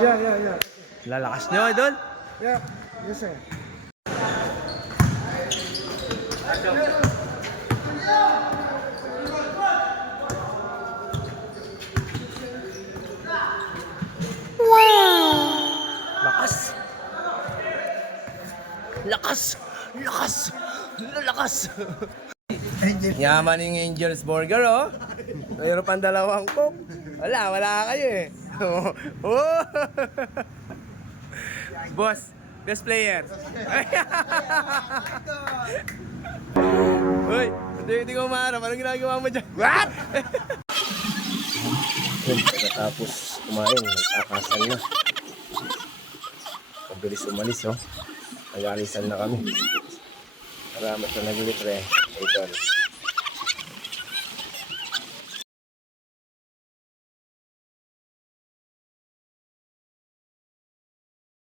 Yeah. Lalakas nyo, idol. Yeah. Yes, sir. Lakas. Lakas. Lakas. Lakas. Yaman yung Angel's Burger, oh. Mayroon pang dalawang coke. Wala kayo eh. Oh. Boss, best player. Uy, hindi ko maharap. Anong ginagawa mo dyan? What? Tapos kumain, nagtakasan na. Mabilis umalis, oh. Nag-alisan na kami. Salamat na naglitre. Ito.